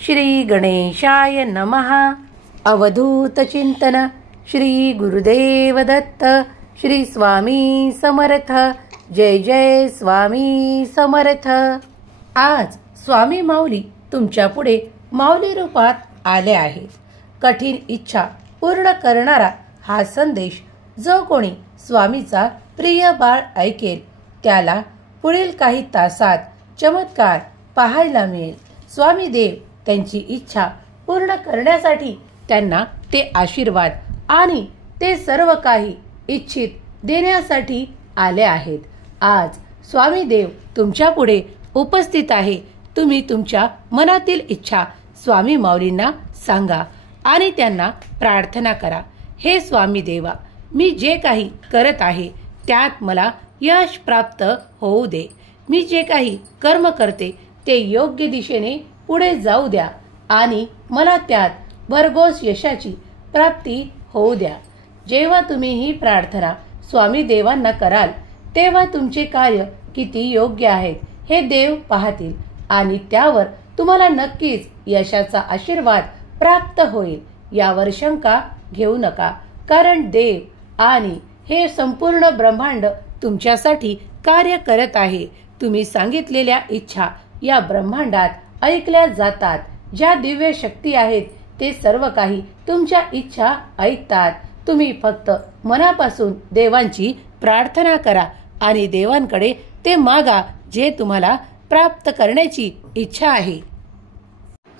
श्री गणेशाय नमः. अवधूत चिंतन. श्री गुरुदेव दत्त. श्री स्वामी समर्थ. जय जय स्वामी समर्थ. आज स्वामी माऊली तुमच्या पुढे माऊली रूपात आले आहेत. कठीण इच्छा पूर्ण करणारा हा संदेश जो कोणी स्वामीचा प्रिय बाळ ऐकेल त्याला पुढील काही तासात चमत्कार पाहायला मिळेल. स्वामी देव त्यांची इच्छा पूर्ण करण्यासाठी त्यांना ते आशीर्वाद आणि ते सर्व काही इच्छित देण्यासाठी आले आहेत. आज स्वामी देव तुमच्या पुढे उपस्थित आहे. तुम्ही तुमच्या मनातील इच्छा स्वामी माऊलींना सांगा आणि त्यांना प्रार्थना करा. हे स्वामी देवा, मी जे काही करत आहे त्यात मला यश प्राप्त होऊ दे. मी जे काही कर्म करते ते योग्य दिशेने पुढे जाऊ द्या आणि मला त्यात भरघोस यशाची प्राप्ती होऊ द्या. जेव्हा तुम्ही ही प्रार्थना स्वामी देवांना कराल तेव्हा तुमचे कार्य किती योग्य आहेत हे देव पाहतील आणि त्यावर तुम्हाला नक्कीच यशाचा आशीर्वाद प्राप्त होईल. यावर शंका घेऊ नका, कारण देव आणि हे संपूर्ण ब्रह्मांड तुमच्यासाठी कार्य करत आहे. तुम्ही सांगितलेल्या इच्छा या ब्रह्मांडात ऐकल्या जातात. ज्या दिव्य शक्ती आहेत ते सर्व काही तुमच्या इच्छा ऐकतात. तुम्ही फक्त मनापासून देवांची प्रार्थना करा आणि देवांकडे ते मागा जे तुम्हाला प्राप्त करण्याची इच्छा आहे.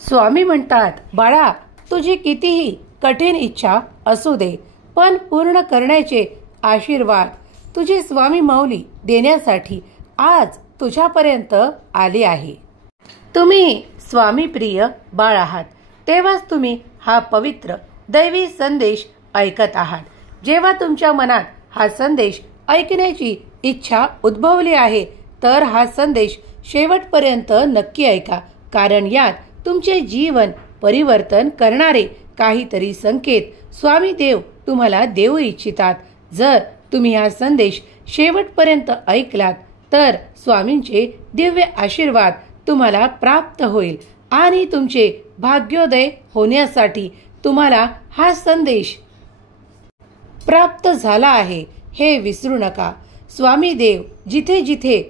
स्वामी म्हणतात, बाळा, तुझी कितीही कठीण इच्छा असू दे पण पूर्ण करण्याचे आशीर्वाद तुझे स्वामी माऊली देण्यासाठी आज तुझ्यापर्यंत आले आहे. तुम्ही स्वामी प्रिय बाळ आहात तेव्हाच तुम्ही हा पवित्र दैवी संदेश ऐकत आहात. जेव्हा तुमच्या मनात हा संदेश ऐकण्याची इच्छा उद्भवली आहे तर हा संदेश शेवटपर्यंत नक्की ऐका, कारण यात तुमचे जीवन परिवर्तन करणारे काहीतरी संकेत स्वामी देव तुम्हाला देऊ इच्छितात. जर तुम्ही हा संदेश शेवटपर्यंत ऐकलात तर स्वामींचे दिव्य आशीर्वाद तुम्हाला प्राप्त होईल आणि तुमचे भाग्योदय होण्यासाठी तुम्हाला हा संदेश प्राप्त झाला आहे हे विसरू नका. स्वामी देव जिथे जिथे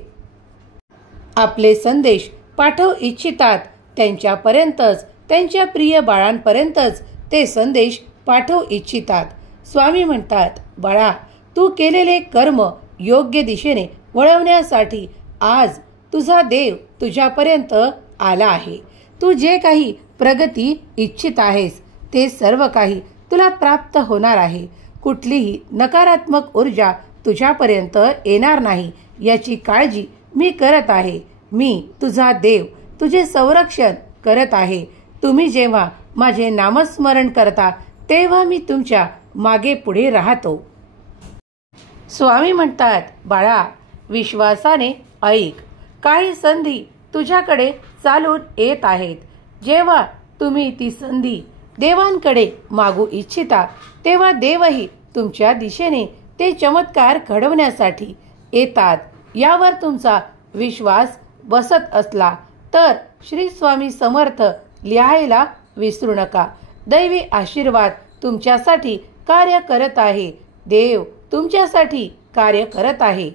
आपले संदेश पाठवू इच्छितात त्यांच्यापर्यंतच, त्यांच्या प्रिय बाळांपर्यंतच ते संदेश पाठवू इच्छितात. स्वामी म्हणतात, बाळा, तू केलेले कर्म योग्य दिशेने वळवण्यासाठी आज तुझा देव तुझ्यापर्यंत आला आहे. तू जे काही प्रगती इच्छित आहेस ते सर्व काही तुला प्राप्त होणार आहे. कुठलीही नकारात्मक ऊर्जा तुझ्यापर्यंत येणार नाही याची काळजी मी करत आहे. मी तुझा देव तुझे संरक्षण करत आहे. तुम्ही जेव्हा माझे नामस्मरण करता तेव्हा मी तुमच्या मागे पुढे राहतो. स्वामी म्हणतात, बाळा, विश्वासाने ऐक. काही संधी तुझ्याकडे चालून येत आहेत. जेव्हा तुम्ही ती संधी देवांकडे मागू इच्छिता तेव्हा देवही तुमच्या दिशेने ते चमत्कार घडवण्यासाठी येतात. यावर तुमचा विश्वास बसत असला तर श्री स्वामी समर्थ लिहायला विसरू नका. दैवी आशीर्वाद तुमच्यासाठी कार्य करत आहे. देव तुमच्यासाठी कार्य करत आहे.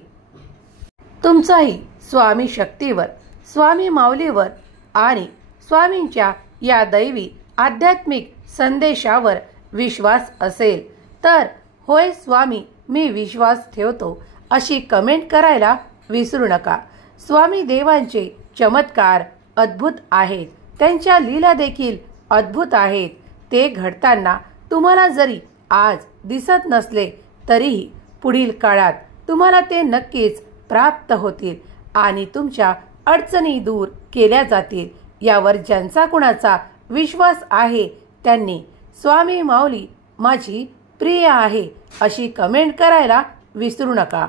तुमचाही स्वामी शक्तीवर, स्वामी माऊलीवर आणि स्वामींच्या या दैवी आध्यात्मिक संदेशावर विश्वास असेल तर होय स्वामी, मी विश्वास ठेवतो अशी कमेंट करायला विसरू नका. स्वामी देवांचे चमत्कार अद्भुत आहेत. त्यांच्या लीला देखील अद्भुत आहेत. ते घडताना तुम्हाला जरी आज दिसत नसले तरीही पुढील काळात तुम्हाला ते नक्कीच प्राप्त होतील आणि तुमच्या अडचणी दूर केल्या जातील. यावर ज्यांचा कुणाचा विश्वास आहे त्यांनी स्वामी माऊली माझी प्रिय आहे अशी कमेंट करायला विसरू नका.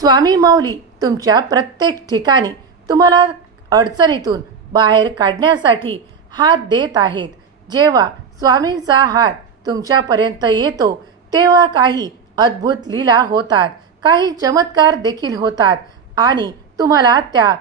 स्वामी माऊली तुमच्या प्रत्येक ठिकाणी तुम्हाला अडचणीतून बाहेर काढण्यासाठी हात देत आहेत. जेव्हा स्वामींचा हात तुमच्यापर्यंत येतो तेव्हा काही अद्भुत लीला होतात, काही चमत्कार देखील होतात आणि तुम्हाला त्या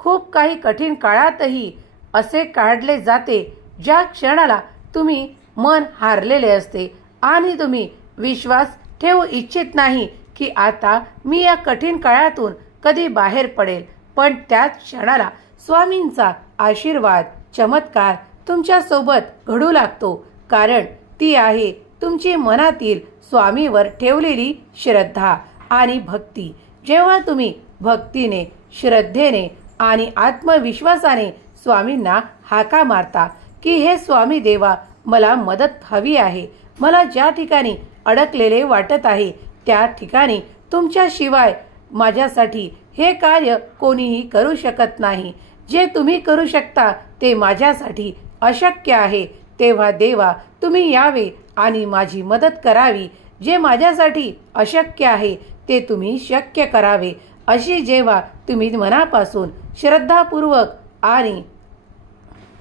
खूप काही कठीण काळातही असे काढले जाते ज्या क्षणाला तुम्ही मन हारलेले असते आणि तुम्ही विश्वास ठेवू इच्छित नाही की आता मी या कठीण काळातून कधी बाहेर पडेल, पण त्याच क्षणाला स्वामींचा आशीर्वाद, चमत्कार तुमच्या सोबत घडू लागतो, कारण ती आहे तुमची मनातील स्वामीवर ठेवलेली श्रद्धा आणि भक्ती. जेव्हा तुम्ही भक्तीने, श्रद्धेने आणि आत्मविश्वासाने स्वामींना हाका मारता की हे स्वामी देवा, मला मदत हवी आहे, मला ज्या ठिकाणी अडकलेले वाटत आहे त्या ठिकाणी तुमच्याशिवाय माझ्यासाठी हे कार्य कोणीही करू शकत नाही, जे तुम्ही करू शकता ते माझ्यासाठी अशक्य आहे, तेव्हा देवा तुम्ही यावे आणि माझी मदत करावी. जे माझ्यासाठी अशक्य आहे ते तुम्ही शक्य करावे. अशी जेव्हा तुम्ही मनापासून श्रद्धापूर्वक आणि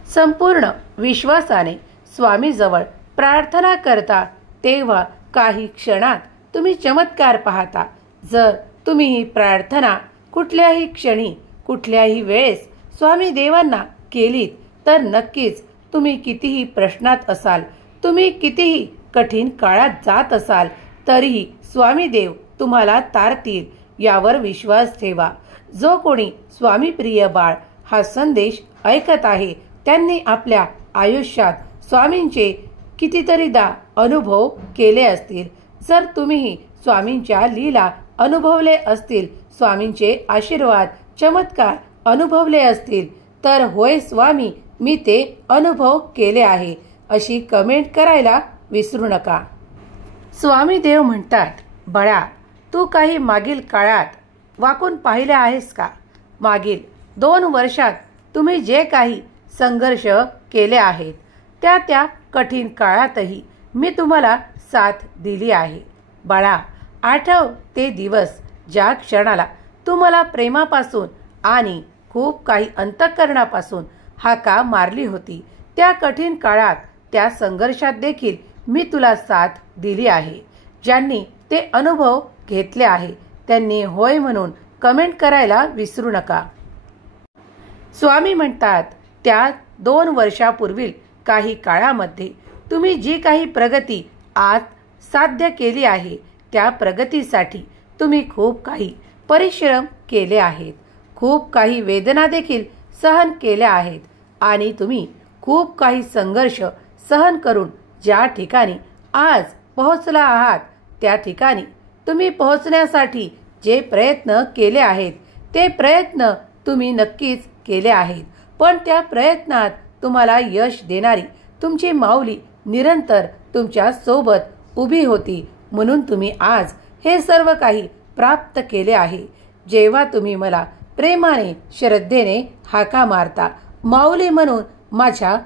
संपूर्ण विश्वासाने स्वामीजवळ प्रार्थना करता, तेव्हा काही क्षणात तुम्ही चमत्कार पाहता. जर तुम्ही ही प्रार्थना कुठल्याही क्षणी, कुठल्याही वेळेस स्वामी देवांना केलीत तर नक्कीच तुम्ही कितीही प्रश्नात असाल, तुम्ही कितीही कठीण काळात जात असाल, तरीही स्वामी देव तुम्हाला तारतील यावर विश्वास ठेवा. जो कोणी स्वामी प्रिय बाळ हा संदेश ऐकत आहे त्यांनी आपल्या आयुष्यात स्वामींचे कितीतरीदा अनुभव केले असतील. जर तुम्हीही स्वामींच्या लीला अनुभवले असतील, स्वामींचे आशीर्वाद, चमत्कार अनुभवले असतील, तर होय स्वामी मी ते अनुभव केले आहे अशी कमेंट करायला विसरू नका. स्वामी देव म्हणतात, बाळा तू काही मागील काळात वाकून पाहिले आहेस का? मागील 2 वर्षात तुम्ही जे काही संघर्ष केले आहेत त्या कठीण काळातही मी तुम्हाला साथ दिली आहे. बाळा आठव ते दिवस ज्या क्षणाला तुम्हाला प्रेमापासून आणि खूप काही अंतःकरणापासून हाका मारली होती. त्या कठीण काळात, त्या संघर्षात देखील मी तुला साथ दिली आहे. ज्यांनी ते अनुभव घेतले आहे त्यांनी होय म्हणून कमेंट करायला विसरू नका. स्वामी म्हणतात, त्या 2 वर्षापूर्वील काही काळामध्ये तुम्ही जी काही प्रगती आज साध्य केली आहे त्या प्रगतीसाठी तुम्ही खूप काही परिश्रम केले आहेत, खूप काही वेदना देखील सहन केल्या आहेत आणि तुम्ही खूप काही संघर्ष सहन करून ज्या ठिकाणी आज पोहोचला आहात त्या ठिकाणी तुम्ही पोहोचण्यासाठी जे प्रयत्न केले आहेत ते प्रयत्न तुम्ही नक्कीच केले आहेत, पण त्या प्रयत्नात तुम्हाला यश देणारी तुमची माऊली निरंतर तुमच्या सोबत उभी होती, म्हणून तुम्ही आज हे सर्व काही प्राप्त केले आहे. जेव्हा तुम्ही मला प्रेमाने, श्रद्धेने हाका मारता, माऊली म्हणून माझ्या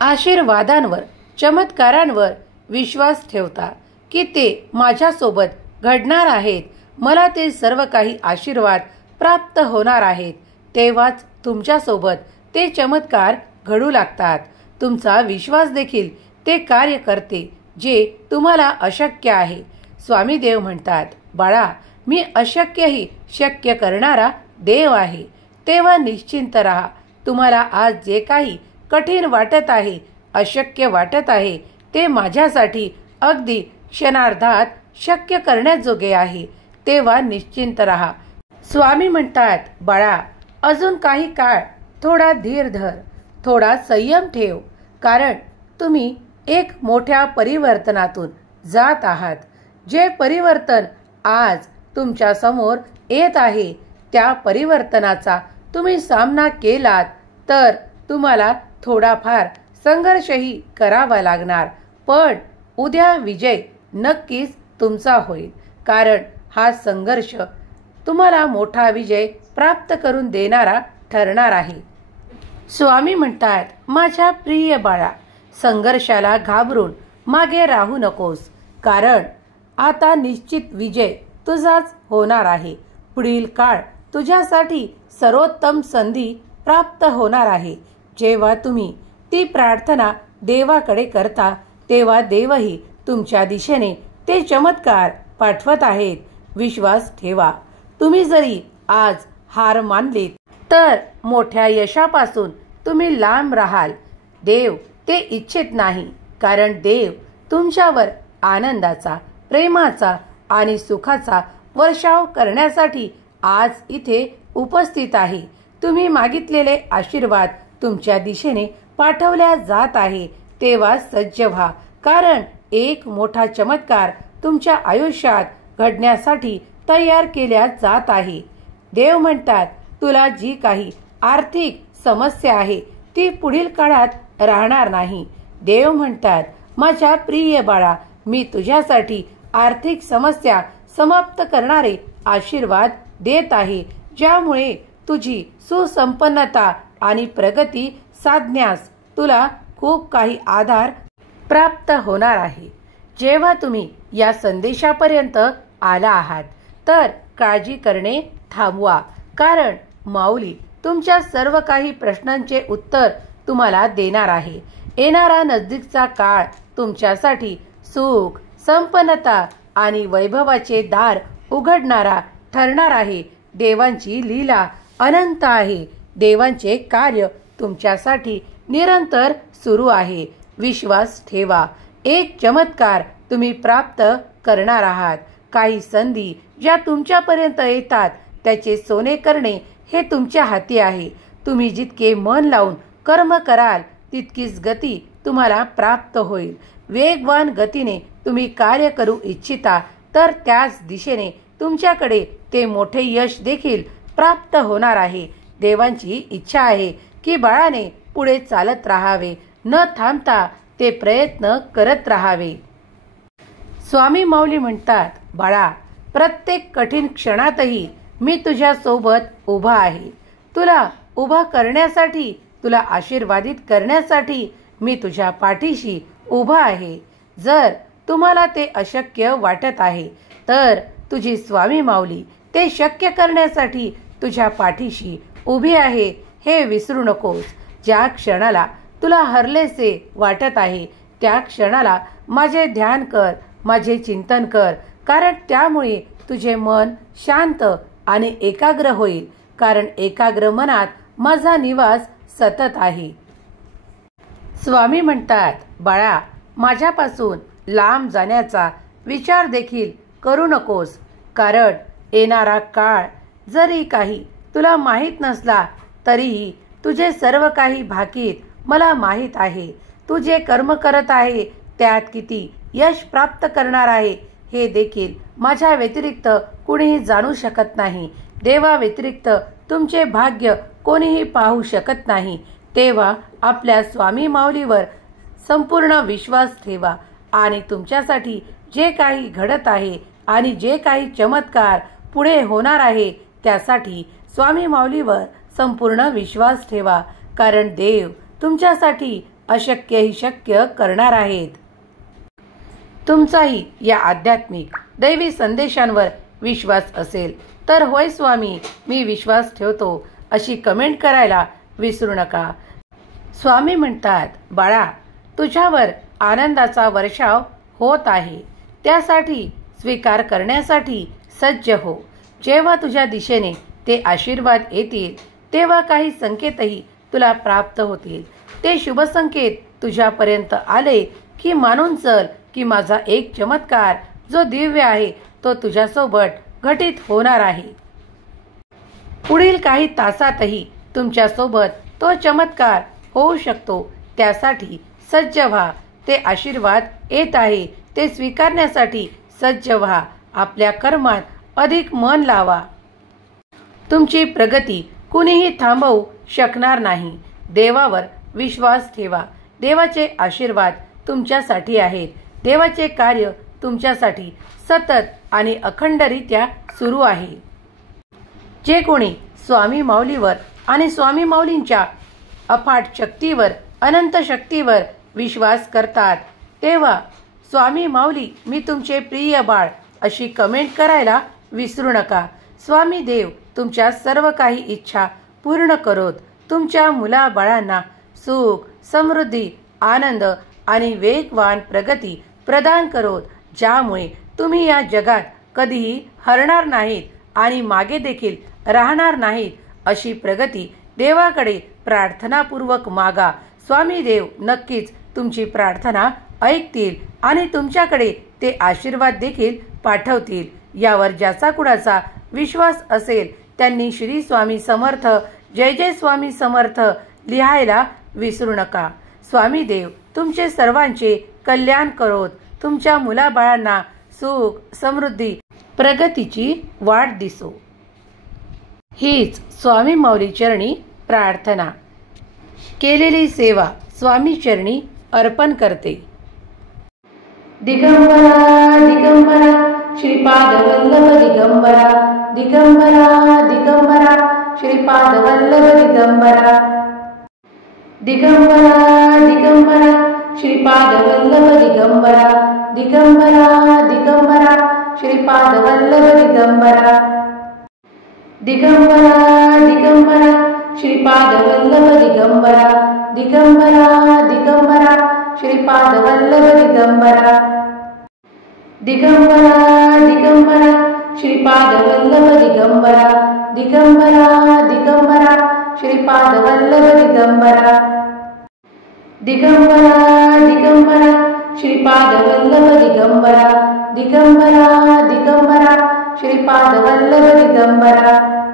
आशीर्वादांवर, चमत्कारांवर विश्वास ठेवता की ते माझ्यासोबत घडणार आहेत, मला ते सर्व काही आशीर्वाद प्राप्त होणार आहेत, तेव्हाच तुमच्यासोबत ते चमत्कार घडू लागतात. तुमचा विश्वास देखील ते कार्य करते जे तुम्हाला अशक्य आहे. स्वामी देव म्हणतात, बाळा मी अशक्यही शक्य करणारा देव आहे, तेव्हा निश्चिंत राहा. तुम्हाला आज जे काही कठीण वाटत आहे, अशक्य वाटत आहे, ते माझ्यासाठी अगदी क्षणार्धात शक्य करण्याजोगे आहे, तेव्हा निश्चिंत राहा. स्वामी म्हणतात, बाळा अजून काही काळ थोडा धीर धर, थोडा संयम ठेव, कारण तुम्ही एक मोठ्या परिवर्तनातून जात आहात. जे परिवर्तन आज तुमच्या समोर येत आहे त्या परिवर्तनाचा तुम्ही सामना केलात तर तुम्हाला थोडाफार संघर्षही करावा लागणार, पण उद्या विजय नक्कीच तुमचा होईल, कारण हा संघर्ष तुम्हाला मोठा विजय प्राप्त करून देणारा ठरणार आहे. स्वामी म्हणतात, माझ्या प्रिय बाळा संघर्षाला घाबरून मागे राहू नकोस, कारण आता निश्चित विजय तुझाच होणार आहे. पुढील काळ तुझ्यासाठी सर्वोत्तम संधी प्राप्त होणार आहे. जेव्हा तुम्ही ती प्रार्थना देवाकडे करता तेव्हा देवही तुमच्या दिशेने ते चमत्कार पाठवत आहेत. विश्वास ठेवा. तुम्ही जरी आज हार मानलीत तर मोठ्या यशापासून तुम्ही लांब राहाल. देव ते इच्छित नाही, कारण देव तुमच्यावर आनंदाचा, प्रेमाचा आणि सुखाचा वर्षाव करण्यासाठी आज इथे उपस्थित आहे. तुम्ही मागितलेले आशीर्वाद तुमच्या दिशेने पाठवल्या जात आहे. तेव्हा सज्ज व्हा, कारण एक मोठा चमत्कार तुमच्या आयुष्यात घडण्यासाठी तयार केल्या जात आहे. देव म्हणतात, तुला जी काही आर्थिक समस्या आहे ती पुढील काळात राहणार नाही. देव म्हणतात, माझ्या प्रिय बाळा, मी तुझ्यासाठी आर्थिक समस्या समाप्त करणारे आशीर्वाद देत आहे, ज्यामुळे तुझी सुसंपन्नता आणि प्रगती साधण्यास तुला खूप काही आधार प्राप्त होणार आहे. जेव्हा तुम्ही या संदेशापर्यंत आला आहात तर काळजी करणे थांबवा, कारण माऊली तुमच्या सर्व काही प्रश्नांचे उत्तर तुम्हाला देणार आहे. येणारा नजदीकचा काळ तुमच्यासाठी सुख, संपन्नता आणि वैभवाचे दार उघडणारा ठरणार आहे. देवांची लीला अनंत आहे. देवांचे कार्य तुमच्यासाठी निरंतर सुरू आहे. विश्वास ठेवा, एक चमत्कार तुम्ही प्राप्त करणार आहात. काही संधी ज्या तुमच्यापर्यंत येतात त्याचे सोने करणे हे तुमच्या हाती आहे. तुम्ही जितके मन लावून कर्म कराल तितकीच गती तुम्हाला प्राप्त होईल. वेगवान गतीने तुम्ही कार्य करू इच्छिता तर त्याच दिशेने तुमच्याकडे ते मोठे यश देखील प्राप्त होणार आहे. देवांची इच्छा आहे की बाळाने पुढे चालत राहावे, न थांबता ते प्रयत्न करत राहावे. स्वामी माऊली म्हणतात, बाळा, प्रत्येक कठीण क्षणातही मी तुझ्या सोबत उभा आहे. तुला उभा करण्यासाठी, तुला आशीर्वादित करण्यासाठी मी तुझ्या पाठीशी उभा आहे. जर तुम्हाला ते अशक्य वाटत आहे तर तुझी स्वामी माऊली ते शक्य करण्यासाठी तुझ्या पाठीशी उभी आहे, हे विसरू नकोस. ज्या क्षणाला तुला हरलेसे वाटत आहे त्या क्षणाला माझे ध्यान कर, माझे चिंतन कर, कारण त्यामुळे तुझे मन शांत आणि एकाग्र होईल. कारण एकाग्र मनात माझा निवास सतत आहे. स्वामी म्हणतात, बाळा, माझ्यापासून लांब जाण्याचा विचार देखील करू नकोस, कारण येणारा काळ जरी काही तुला माहीत नसला तरीही तुझे सर्व काही भाकीत मला माहीत आहे. तू जे कर्म करत आहे त्यात किती यश प्राप्त करणार आहे हे देखील माझ्या व्यतिरिक्त कुणीही जाणू शकत नाही. देवा व्यतिरिक्त तुमचे भाग्य कोणीही पाहू शकत नाही. तेव्हा आपल्या स्वामी माऊलीवर संपूर्ण विश्वास ठेवा आणि तुमच्यासाठी जे काही घडत आहे आणि जे काही चमत्कार पुढे होणार आहे त्यासाठी स्वामी माऊलीवर संपूर्ण विश्वास ठेवा, कारण देव तुमच्यासाठी अशक्यही शक्य करणार आहेत. तुमचाही या आध्यात्मिक दैवी संदेशांवर विश्वास असेल तर होय स्वामी, मी विश्वास ठेवतो अशी कमेंट करायला विसरू नका. स्वामी म्हणतात, बाळा, तुझ्यावर आनंदाचा वर्षाव होत आहे, त्यासाठी स्वीकार करण्यासाठी सज्ज हो. जेव्हा तुझ्या दिशेने ते आशीर्वाद येतील तेव्हा काही संकेतही तुला प्राप्त होतील. ते शुभ संकेत तुझ्यापर्यंत आले की मानून चल की माझा एक चमत्कार जो दिव्य आहे तो तुझ्यासोबत घटित होणार आहे. पुढील काही तासातही तुमच्यासोबत तो चमत्कार होऊ शकतो. त्यासाठी सज्ज व्हा. ते आशीर्वाद येत आहे ते स्वीकारण्यासाठी सज्ज व्हा. आपल्या कर्मात अधिक मन लावा. तुमची प्रगती कुणीही थांबवू शकणार नाही. देवावर विश्वास ठेवा. देवाचे आशीर्वाद तुमच्यासाठी आहेत. देवाचे कार्य तुमच्यासाठी सतत आणि अखंडरित्या सुरू आहे. जे कोणी स्वामी माऊलीवर आणि स्वामी माऊलींच्या अफाट शक्तीवर, अनंत शक्तीवर विश्वास करतात तेव्हा स्वामी माऊली, मी तुमचे प्रिय बाळ अशी कमेंट करायला विसरू नका. स्वामी देव तुमच्या सर्व काही इच्छा पूर्ण करोत. तुमच्या मुलाबाळांना सुख, समृद्धी, आनंद आणि वेगवान प्रगती प्रदान करोत, ज्यामुळे तुम्ही या जगात कधीही हरणार नाहीत आणि मागे देखील राहणार नाहीत. अशी प्रगती देवाकडे प्रार्थनापूर्वक मागा. स्वामी देव नक्कीच तुमची प्रार्थना ऐकतील आणि तुमच्याकडे ते आशीर्वाद देखील पाठवतील. यावर ज्याचा कुणाचा विश्वास असेल त्यांनी श्री स्वामी समर्थ, जय जय स्वामी समर्थ लिहायला विसरू नका. स्वामी देव तुमचे सर्वांचे कल्याण करोत. तुमच्या मुलाबाळांना सुख, समृद्धी, प्रगतीची वाट दिसो. हीच स्वामी माऊली चरणी प्रार्थना. केलेली सेवा स्वामी चरणी अर्पण करते. दिगंबरा दिगंबरा श्रीपाद वल्लभ दिगंबरा, दिगंबरा दिगंबरा श्रीपाद वल्लभ दिगंबरा, दिगंबरा दिगंबरा श्रीपाद वल्लभ दिगंबरा, दिगंबरा दिगंबरा श्रीपाद वल्लभ दिगंबरा, दिगंबरा दिगंबरा श्रीपाद वल्लभ दिगंबरा, दिगंबरा दिगंबरा श्रीपाद वल्लभ दिगंबरा, दिगंबरा दिगंबरा श्रीपाद वल्लभ दिगंबरा, दिगंबरा दिगंबरा श्रीपाद वल्लभ दिगंबरा, दिगंबरा दिगंबरा श्रीपाद वल्लभ दिगंबरा, दिगंबरा दिगंबरा श्रीपाद वल्लभ दिगंबरा.